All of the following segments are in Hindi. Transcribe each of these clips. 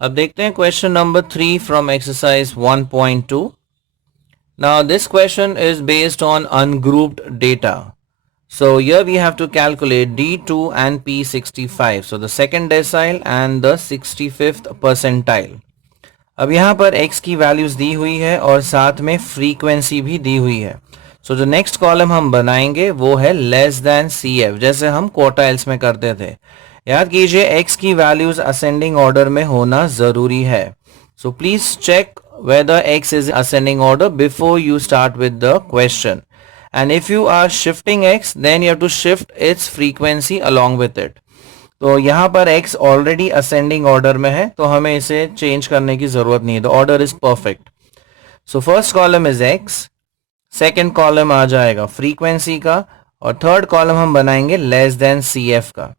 अब देखते हैं question number 3 from exercise 1.2. Now this question is based on ungrouped data. So here we have to calculate D2 and P65. So the second decile and the 65th percentile. अब यहाँ पर x की वैल्यूज दी हुई है और साथ में फ्रीक्वेंसी भी दी हुई है. सो जो नेक्स्ट कॉलम हम बनाएंगे वो है लेस देन CF, जैसे हम क्वार्टाइल्स में करते थे. याद कीजिए x की वैल्यूज असेंडिंग ऑर्डर में होना जरूरी है. So please check whether x is ascending order before you start with the question. And if you are shifting x, then you have to shift its frequency along with it. तो यहाँ पर x ऑलरेडी असेंडिंग ऑर्डर में है, तो हमें इसे चेंज करने की जरूरत नहीं है. The order is perfect. So first column is x, second column आ जाएगा फ्रीक्वेंसी का, और थर्ड कॉलम हम बनाएंगे लेस देन CF का.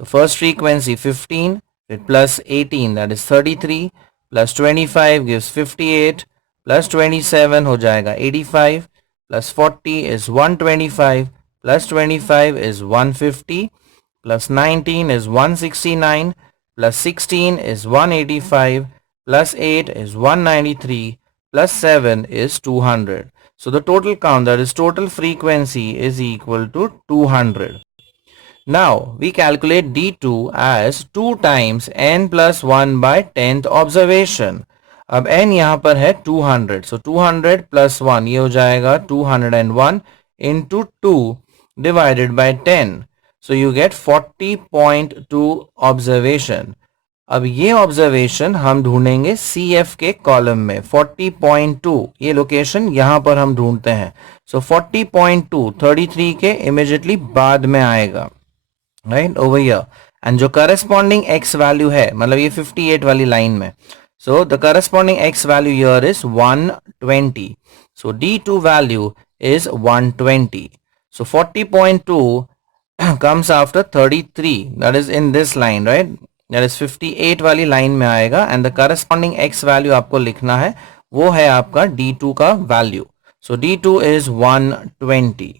तो फर्स्ट फ्रीक्वेंसी 15, फिर plus 18 that is 33, plus 25 gives 58, plus 27 हो जाएगा 85, plus 40 is 125, plus 25 is 150, plus 19 is 169, plus 16 is 185, plus 8 is 193, plus 7 is 200. So the total count, that is total frequency, is equal to 200. Now we calculate D2 as 2 times n plus 1 by 10th observation. अब n यहाँ पर है 200. So 200 plus 1 ये हो जाएगा 201 into 2 divided by 10. So you get 40.2 observation. अब ये ऑब्जर्वेशन हम ढूंढेंगे CF के कॉलम में. 40.2 ये लोकेशन यहाँ पर हम ढूंढते हैं. So 40.2 33 के इमीडिएटली बाद में आएगा, राइट, ओवर हियर. एंड जो करस्पॉन्डिंग x वैल्यू है, मतलब ये 58 वाली लाइन में, so the corresponding x value here is 120. So D2 value is 120. So 40.2 comes after 33, that is in this line, right, that is 58 वाली लाइन में आएगा. And the corresponding x value आपको लिखना है, वो है आपका D2 का वैल्यू. So D2 is 120.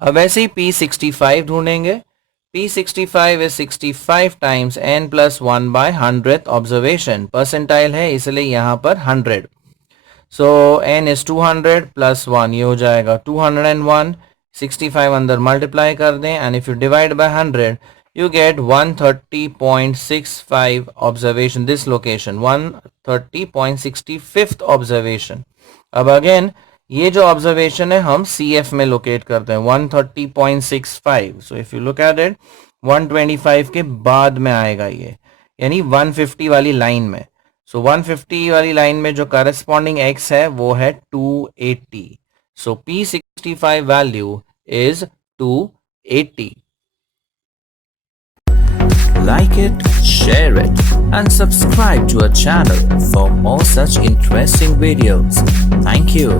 अब वैसे ही P65 ढूंढेंगे. P65 is 65 times n plus 1 by 100th observation. Percentile है इसलिए यहाँ पर 100. सो n is 200 plus 1 ये हो जाएगा 201. 65 अंदर मल्टीप्लाई कर दें, and if you divide by 100 you get 130.65 observation. This location 130.65th observation. अब अगेन ये जो ऑब्जर्वेशन है हम CF में लोकेट करते हैं 130.65. So if you look at it 125 के बाद में आएगा ये, यानी 150 वाली लाइन में. सो 150 वाली लाइन में जो करस्पॉन्डिंग x है वो है 280. So P65 value is 280. Like it, share it, and subscribe to our channel for more such interesting videos. Thank you.